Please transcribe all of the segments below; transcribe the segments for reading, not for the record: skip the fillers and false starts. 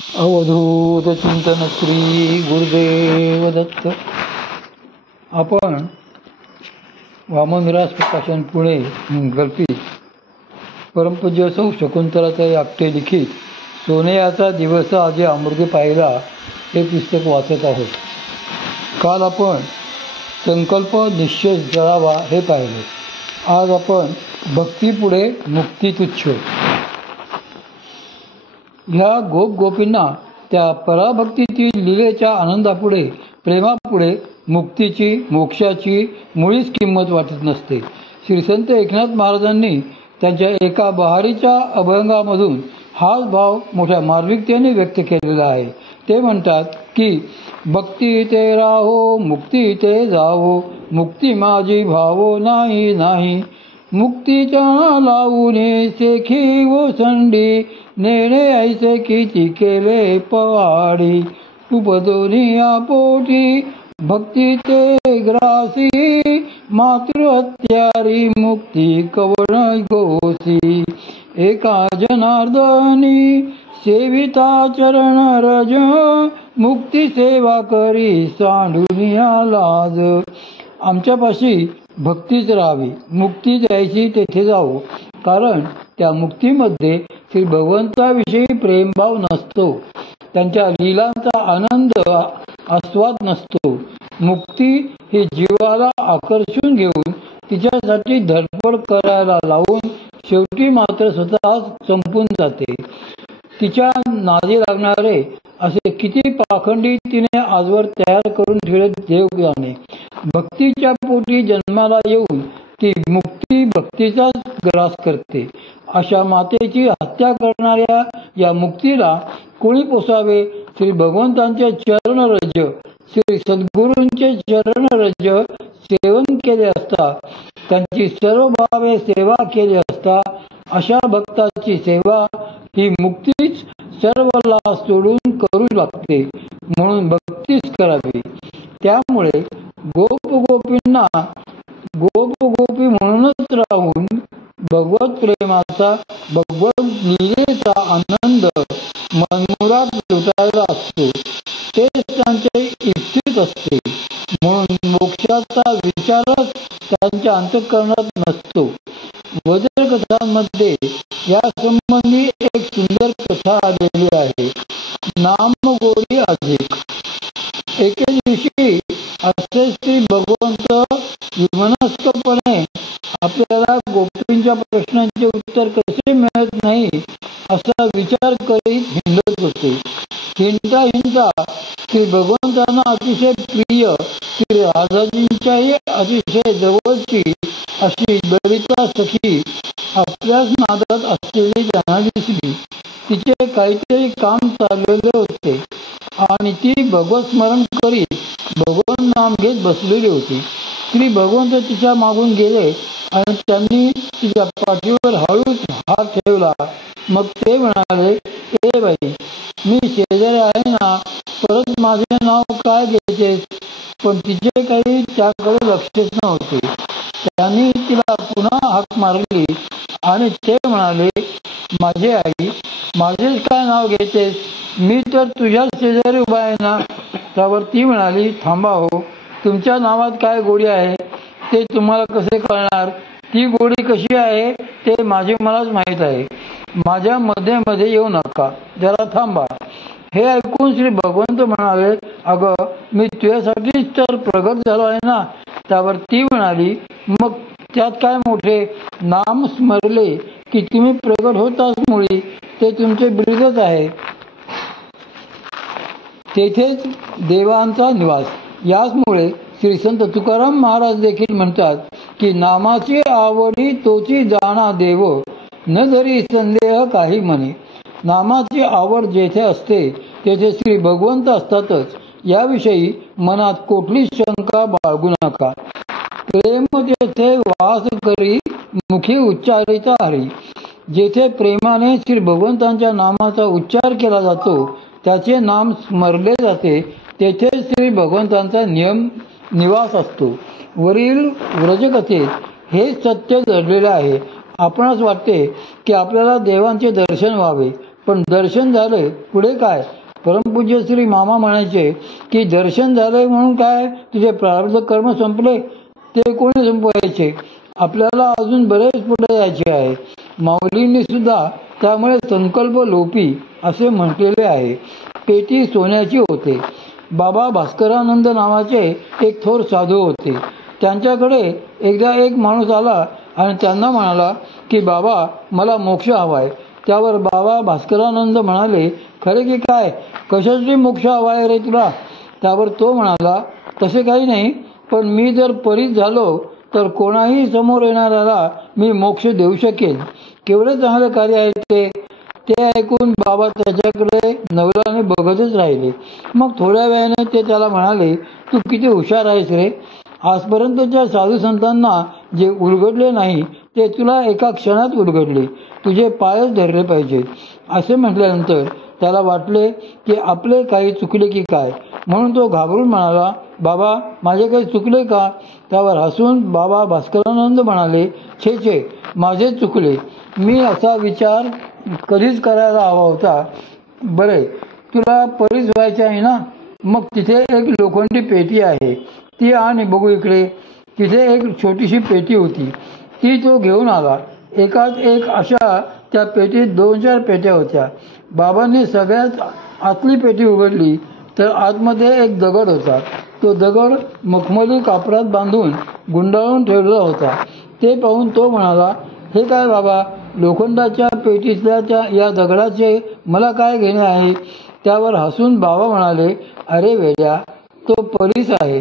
अवधूत चिंतन श्री गुरुदेव दत्त. आपण वामनविलास प्रकाशन पुणे कल्पित परमपूज्य सौ शकुंतलाताई आपटे लिखित सोनेयाचा दिवस आजी अमृत पाहिला हे पुस्तक वाचत आहोत. काल आपण संकल्प निश्चय जळावा हे पाहिले. आज आपण भक्तीपुढे मुक्ती तुच्छ ह्या गोपींना त्या पराभक्तीतील लीलेच्या आनंदापुढे प्रेमापुढे मुक्तीची मोक्षाची मुळीच किंमत वाटत नसते. श्री संत एकनाथ महाराजांनी त्यांच्या एका बहारीच्या अभंगामधून हाच भाव मोठ्या मार्मिकतेने व्यक्त केलेला आहे. ते म्हणतात की भक्ती ते राहो मुक्ती ते जावो, मुक्ती माझी भावो नाही नाही, मुक्तीच्या लावून सेखी ओसंडी, नेणे ऐसे किती केले पवाडी, उपदोनिया पोटी भक्ती ते ग्रासी, मातृहत्यारी मुक्ती कवण गोसी, एका जनार्दनी सेविता चरण रज, मुक्ती सेवा करी सांडुनिया लाज. आमच्यापाशी भक्तीच राहावी, मुक्ती द्यायची तेथे जाऊ, कारण त्या मुक्तीमध्ये श्री भगवंताविषयी प्रेमभाव नसतो, त्यांच्या लीलांचा आनंद आस्वाद नसतो. मुक्ती ही जीवाला आकर्षून घेऊन तिच्यासाठी धडपड करायला लावून शेवटी मात्र स्वतः संपून जाते. तिच्या नादी लागणारे असे किती पाखंडी तिने आजवर तयार करून ठेवले देव जाणे. भक्तीच्या पोटी जन्माला येऊन ती मुक्ती भक्तीचाच ग्रास करते. अशा मातेची हत्या करणाऱ्या या मुक्तीला कोणी पोसावे? श्री भगवंतांचे चरणरज, श्री सद्गुरूंचे चरणरज सेवन केले असता, त्यांची सर्व भावे सेवा केली असता, अशा भक्ताची सेवा ही मुक्तीच सर्व लाभ सोडून करू लागते. म्हणून भक्तीच करावी. त्यामुळे गोपींना गोपी म्हणूनच राहून भगवत प्रेमाचा भगवत लीलेचा आनंद मनमुराद लुटायला असतो. तेच त्यांचे इच्छित असते. म्हणून मोक्षाचा विचारच त्यांच्या अंतःकरणात नसतो. वज्रकथांमध्ये या संबंधी एक सुंदर कथा आलेली आहे. नाम गोरी अधिक. एके दिवशी असे श्री भगवंत विमनस्कपणे आपल्याला गोपींच्या प्रश्नांचे उत्तर कसे मिळत नाही असा विचार करीत हिंडत होते. हिंडता श्री भगवंतांना अतिशय प्रिय श्री राधाजींच्याही अतिशय जवळची अशी ललिता सखी आपल्याच नादात असलेली त्यांना दिसली. तिचे काहीतरी काम चाललेले होते आणि ती भगवत स्मरण करीत भगवत नाम घेत बसलेली होती. श्री भगवंत तिच्या मागून गेले आणि त्यांनी तिच्या पाठीवर हळूच हात ठेवला. मग ते म्हणाले, ए बाई, मी शेजारी आहे ना, परत माझे नाव काय घेतेस? पण तिचे काही त्याकडे लक्षच नव्हते. त्यांनी तिला पुन्हा हाक मारली आणि ते म्हणाले, माझी आई, माझेच काय नाव घेतेस? मी तर तुझ्याच शेजारी उभा आहे ना. त्यावर ती म्हणाली, थांबा हो, तुमच्या नावात काय गोडी आहे ते तुम्हाला कसे कळणार? ती गोडी कशी आहे ते मलाच माहीत आहे. माझ्या मध्ये येऊ नका, जरा थांबा. हे ऐकून श्री भगवंत म्हणाले, अगं, मी तुझ्यासाठीच तर प्रगट झालो आहे ना. त्यावर ती म्हणाली, मग त्यात काय मोठे? नाम स्मरले की तुम्ही प्रगट होताच मुळी, ते तुमचे बिरुदच आहे. तेथेच देवांचा निवास. याचमुळे श्री संत तुकाराम महाराज देखील म्हणतात की नामाची आवडी तोची जाणा देव, न जरी संदेह काही म्हणे. नामाची आवड जेथे असते तेथे श्री भगवंत असतातच, याविषयी मनात कुठलीच शंका बाळगू नका. प्रेम जेथे वास करी मुखी उच्चारिता हरी. जेथे प्रेमाने श्री भगवंतांच्या नामाचा उच्चार केला जातो, त्याचे नाम स्मरले जाते, तेथे श्री भगवंतांचा निवास असतो. वरील व्रजकथेत हे सत्य दडलेले आहे. आपणास वाटते की आपल्याला देवांचे दर्शन व्हावे, पण दर्शन झालंय पुढे काय? परमपूज्य श्री मामा म्हणायचे की दर्शन झालंय म्हणून काय तुझे प्रारब्ध कर्म संपले? ते कोणी संपवायचे? आपल्याला अजून बरेच पुढे जायचे आहे. माऊलींनी सुद्धा त्यामुळे संकल्प लोपी असे म्हटलेले आहे. पेटी सोन्याची होते. बाबा भास्करानंद नावाचे एक थोर साधू होते. त्यांच्याकडे एकदा एक माणूस आला आणि त्यांना म्हणाला की बाबा मला मोक्ष हवाय. त्यावर बाबा भास्करानंद म्हणाले, खरे की काय? कशासाठी मोक्ष हवाय रे तुला? त्यावर तो म्हणाला, तसे काही नाही, पण मी जर परीत झालो तर कोणाही समोर येणाऱ्याला मी मोक्ष देऊ शकेन. केवढे चांगले कार्य आहे ते. ते ऐकून बाबा त्याच्याकडे नवलाने बघतच राहिले. मग थोड्या वेळाने ते त्याला म्हणाले, तू किती हुशार आहेस रे. आजपर्यंतच्या साधू संतांना जे उलगडले नाही ते तुला एका क्षणात उलगडले. तुझे पायच धरले पाहिजे. असे म्हटल्यानंतर त्याला वाटले की आपले काही चुकले की काय, म्हणून तो घाबरून म्हणाला, बाबा माझे काही चुकले का? त्यावर हसून बाबा भास्करानंद म्हणाले, छे छे, माझे चुकले. मी असा विचार कधीच करायला हवा होता. बरे, तुला परीस व्हायचे आहे ना, मग तिथे एक लोखंडी पेटी आहे, ती आणि बघू इकडे. तिथे एक छोटीशी पेटी होती, ती तो घेऊन आला. एकाच एक अशा त्या पेटीत 2-4 पेट्या होत्या. बाबांनी सगळ्यात आतली पेटी उघडली तर आतमध्ये एक दगड होता. तो दगड मखमली कापडात बांधून गुंडाळून ठेवलेला होता. ते पाहून तो म्हणाला, हे काय बाबा, लोखंडाच्या पेटीतल्या त्या या दगडाचे मला काय घेणे आहे? त्यावर हसून बाबा म्हणाले, अरे वेड्या, तो परीस आहे.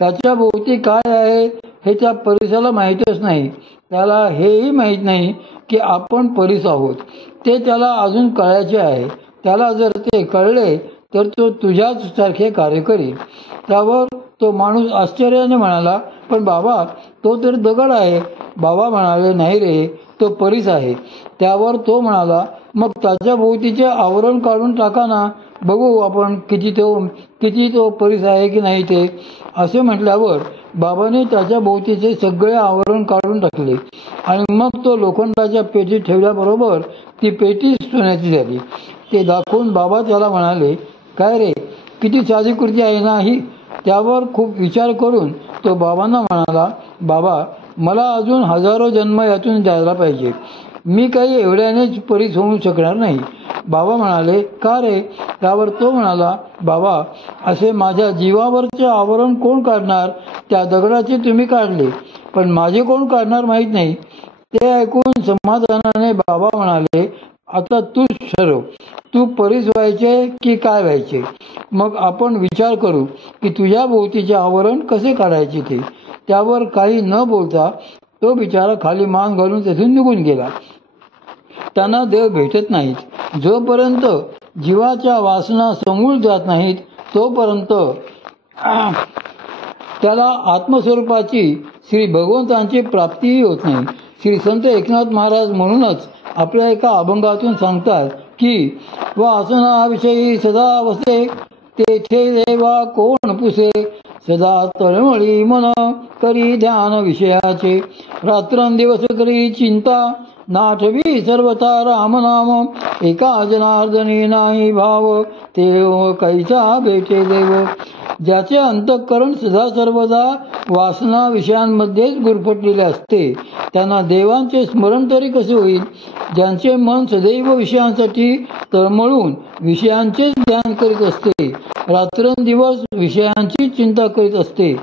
त्याच्या भोवती काय आहे हे त्या परीसाला माहीतच नाही. त्याला हेही माहीत नाही की आपण परीस आहोत. ते त्याला अजून कळायचे आहे. त्याला जर ते कळले तर तो तुझ्याच सारखे कार्य करील. त्यावर तो माणूस आश्चर्याने म्हणाला, पण बाबा तो तर दगड आहे. बाबा म्हणाले, नाही रे, तो परीस आहे. त्यावर तो म्हणाला, मग त्याच्या भोवतीचे आवरण काढून टाका ना, बघू आपण किती तो परीस आहे की नाही ते. असे म्हटल्यावर बाबाने त्याच्या भोवतीचे सगळे आवरण काढून टाकले आणि मग तो लोखंडाच्या पेटीत ठेवल्याबरोबर ती पेटी सोन्याची झाली. ते दाखवून बाबा त्याला म्हणाले, काय रे, किती साधी कृती आहे ना ही. त्यावर खूप विचार करून तो बाबांना म्हणाला, बाबा मला अजून हजारो जन्म यातून जायला पाहिजे. मी काही एवढ्यानेच परीस होऊ शकणार नाही. बाबा म्हणाले, का रे? त्यावर तो म्हणाला, बाबा असे माझ्या जीवावरचे आवरण कोण काढणार? त्या दगडाचे तुम्ही काढले, पण माझे कोण काढणार माहीत नाही. ते ऐकून समाधानाने बाबा म्हणाले, आता तूच ठरव, तू परीस व्हायचे की काय व्हायचे. मग आपण विचार करू की तुझ्या भोवतीचे आवरण कसे काढायचे ते. त्यावर काही न बोलता तो बिचारा खाली मान घालून तेथून निघून गेला. त्यांना देव भेटत नाहीत. जोपर्यंत जीवाच्या वासना समूळ जात नाहीत तोपर्यंत त्याला आत्मस्वरूपाची श्री भगवंतांची प्राप्तीही होत नाही. श्री संत एकनाथ महाराज म्हणूनच आपल्या एका अभंगातून सांगतात की वासनाविषयी सदा वसे, तेथे देवा कोण पुसे. सदा तळमळी मन करी ध्यान विषयाचे, रात्रंदिवस करी चिंता, नाठवी सर्वता राम नाम. एका जनार्दनी नाही भाव, ते कैसा भेटे देव. ज्याचे अंतःकरण सदा सर्वदा वासना विषयांमध्येच गुरफटलेले असते त्यांना देवांचे स्मरण तरी कसे होईल? ज्यांचे मन सदैव विषयांसाठी तळमळून विषयांचेच ध्यान करीत असते, रात्रंदिवस विषयांची चिंता करीत असते,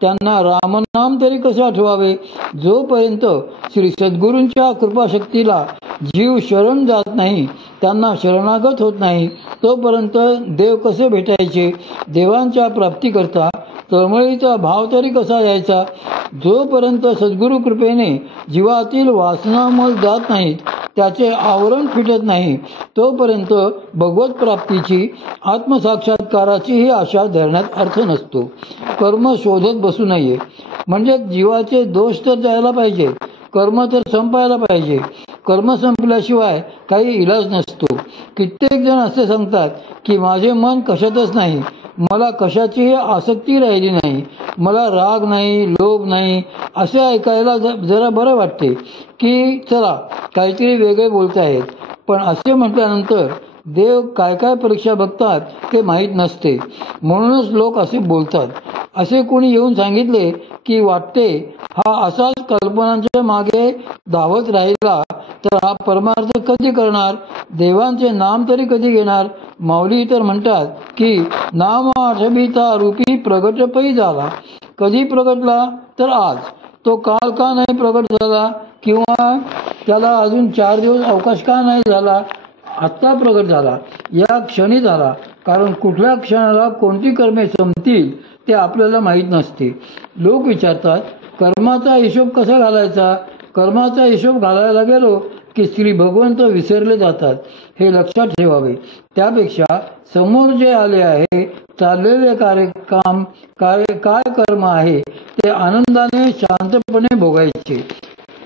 त्यांना रामनाम तरी कसे आठवावे? जोपर्यंत श्री सद्गुरूंच्या कृपाशक्तीला जीव शरण जात नाही, त्यांना शरणागत होत नाही, तोपर्यंत देव कसे भेटायचे? देवांच्या प्राप्तीकरता तळमळीचा भाव तरी कसा यायचा? जोपर्यंत सद्गुरू कृपेने जीवातील वासनामल जात नाहीत, त्याचे आवरण फिटत नाही, तोपर्यंत भगवत प्राप्तीची आत्मसाक्षात्काराचीही आशा धरण्यात अर्थ नसतो. कर्म शोधत बसू नये. म्हणजे जीवाचे दोष तर जायला पाहिजे, कर्म तर संपायला पाहिजे. कर्म संपल्याशिवाय काही इलाज नसतो. कित्येक जण असे सांगतात की माझे मन कशातच नाही, मला कशाचीही आसक्ती राहिली नाही, मला राग नाही, लोभ नाही. असे ऐकायला जरा बरं वाटते की चला काहीतरी वेगळे बोलतायत. पण असे म्हटल्यानंतर देव काय काय परीक्षा बघतात ते माहीत नसते, म्हणूनच लोक असे बोलतात. असे कोणी येऊन सांगितले की वाटते हा असाच कल्पनांच्या मागे धावत राहिला तर हा परमार्थ कधी करणार, देवांचे नाम तरी कधी घेणार. माऊली तर म्हणतात की नाम आठविता रूपी प्रगटपै झाला. कधी प्रगटला तर आज. तो काल का नाही प्रगट झाला, किंवा त्याला अजून 4 दिवस अवकाश का नाही झाला, आत्ता प्रगट झाला, या क्षणी झाला. कारण कुठल्या क्षणाला कोणती कर्मे संपतील ते आपल्याला माहीत नसते. लोक विचारतात कर्माचा हिशोब कसा घालायचा. कर्माचा हिशोब घालायला गेलो की श्री भगवंत विसरले जातात, हे लक्षात ठेवावे. त्यापेक्षा समोर जे आले आहे, चाललेले काय कर्म आहे ते आनंदाने शांतपणे भोगायचे.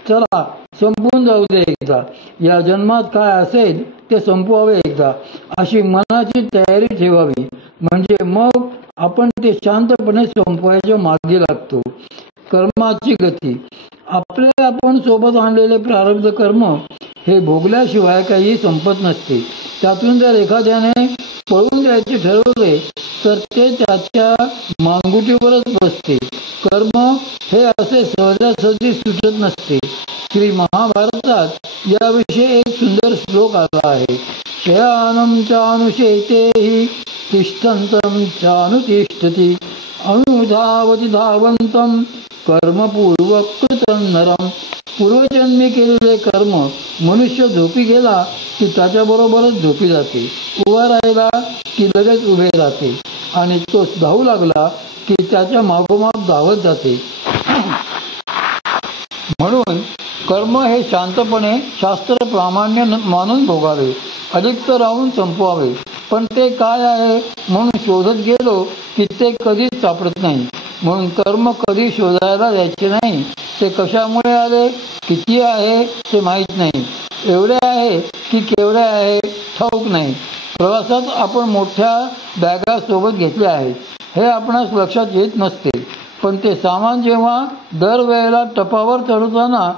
चला संपून जाऊ दे एकदा, या जन्मात काय असेल ते संपवावे एकदा, अशी मनाची तयारी ठेवावी. म्हणजे मग आपण ते शांतपणे संपवायच्या मागे लागतो. कर्माची गती. आपले आपण सोबत आणलेले प्रारब्ध कर्म हे भोगल्याशिवाय काही संपत नसते. त्यातून जर एखाद्याने पळून द्यायचे ठरवले तर ते त्याच्या मांगुटीवरच बसते. कर्म हे असे सहजासहजी सुटत नसते. श्री महाभारतात याविषयी एक सुंदर श्लोक आला आहे. शयानं चानुशेतेहि तिष्ठन्तं चानुतिष्ठति अनुधावति धावन्तं कर्मपूर्वकृतं नरम. पूर्वजन्मी केलेले कर्म मनुष्य झोपी गेला की त्याच्याबरोबरच झोपी जाते, उभा राहिला की लगेच उभे राहते, आणि तो धावू लागला की त्याच्या मागोमाग धावत जाते. म्हणून कर्म हे शांतपणे शास्त्र प्रामाण्य मानून भोगावे, अलिप्त राहून संपवावे. पण ते काय आहे म्हणून शोधत गेलो की ते कधीच सापडत नाही. म्हणून कर्म कधी शोधायला द्यायचे नाही. ते कशामुळे आले, किती आहे ते माहीत नाही, एवढे आहे की केवढे आहे ठाऊक नाही. प्रवासात आपण मोठ्या बॅगा सोबत घेतल्या आहेत हे आपणास लक्षात येत नसते, पण ते सामान जेव्हा दरवेळेला टपावर चढवताना